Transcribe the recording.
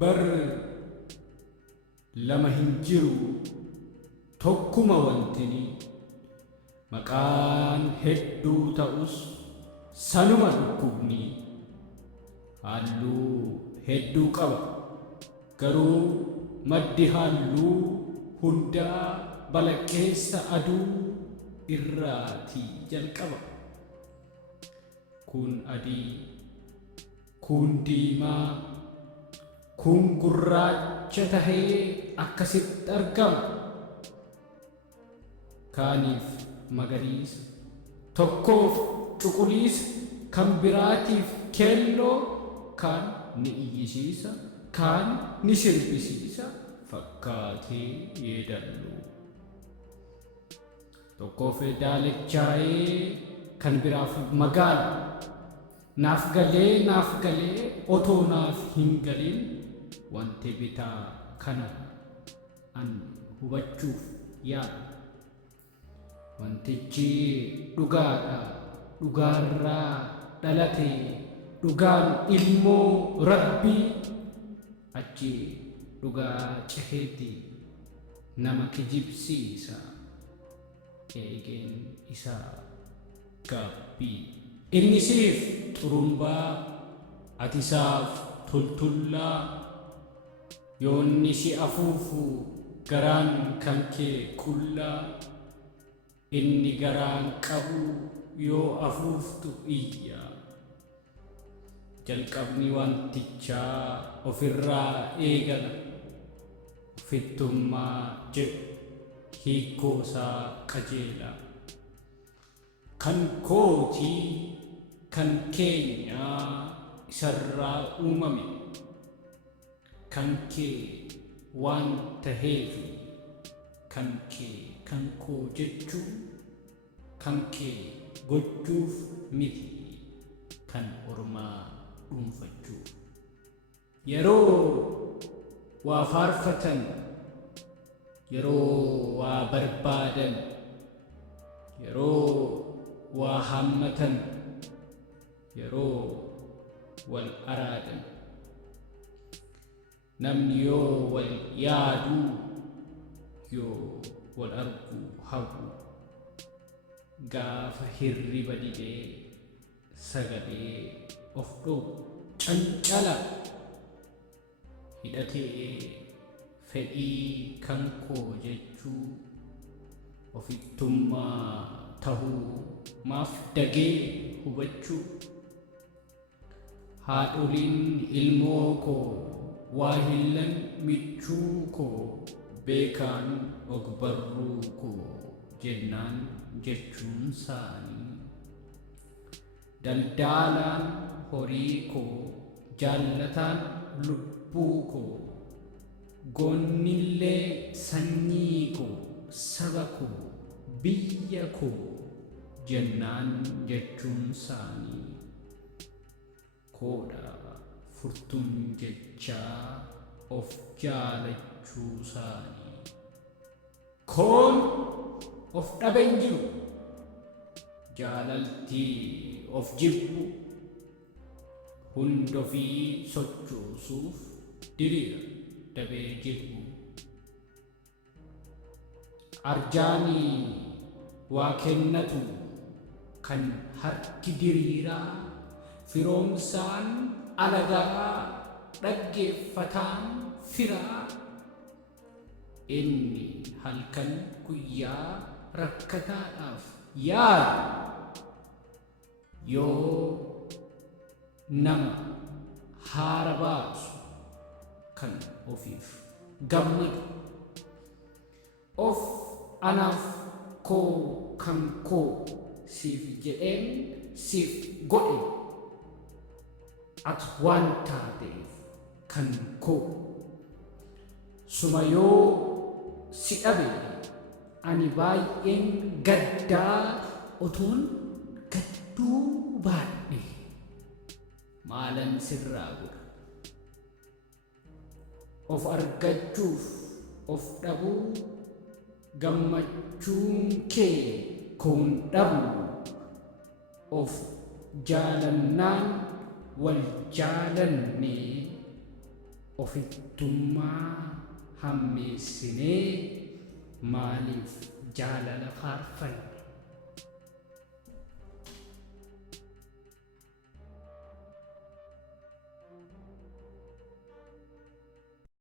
bar lama hin jiru tokkuma wantini maqaan hedduu ta'us sanuma dhukkubni halluu hedduu qaba garuu maddi halluu hundaa balaqqeessa aduu irraatii jalqaba. Kun adii, kun diimaa, kun gurraacha tahee akkasitti argama. Kaaniif magariisa, tokkoof cuquliisa, kan biraatiif keelloo, kaan ni iyyisiisa, kaan ni sirbisiisa fakkaatee yeedallu. Tokkoof daalachaa'ee kan biraaf magaala. Naaf galee otoo naaf hin galin wanti bitaa kana an hubachuuf yaada. Wantichi dhugaadha, dhugaarraa dhalate, dhugaan ilmoo Rabbii, achi dhugaa ceheeti nama kijibsiisa eegeen isaa gaabbii. Inni siif xurumbaa, ati isaaf tultullaa, yoonni si afuufu garaan kan kee qullaa. Inni garaan qabu yoo afuuftu iyya. Jalqabni wantichaa ofirraa eegala, ofittummaa jedhu hiikkoosaa qajeela. Kan kootii kan keenyaa isarraa uumame, kan kee waan taheefi kan kee kan koo jechuun kan kee gochuuf miti, kan ormaa dhuunfachuuf. Yeroo waa faarfatan, yeroo waa barbaadan, yeroo waa hammatan, yeroo wal araadan, namni yoo wal yaaduu, yoo wal arguu hawwu, gaafa hirriba didee sagalee of dhowwu cancala hidhatee fedhii kan koo jechuu ofittummaa tahuu maaf dagee hubachuu. Haadholiin ilmoo koo, waahillan michuu koo, beekaan ogbarruu koo jennaan jechuun saanii. Daldaalaan horii koo, jaallataan lubbuu koo, goonnillee sanyii koo, saba koo, biyya koo jennaan jechuun saanii. Koodha furtuun jechaa of jaalachuu saanii. Koon of dhaben jiru, jaalaltii of jibbu, hundofii sochoosuuf diriira dabee jirbu. Arjaanii waa kennatu kan harki diriiraa, firoomsaan alagaa, dhaggeeffataan firaa. Inni halkan guyyaa rakkataadhaaf yaadu, yoo nama haara baasu kan ofiif gammadu. Of anaaf koo kan koo siif jedheen siif godhe, ati waan taateef kan koo. Suma yoo si dhabe ani baay'een gaddaa, otoon gadduu baadhe maalan sirraa godha. Of argachuuf of dhabuu, gammachuun kee koon dhabu. Of jaalannaan wal jaalanne, ofittummaa hammeessinee maaliif jaalala faarfanna?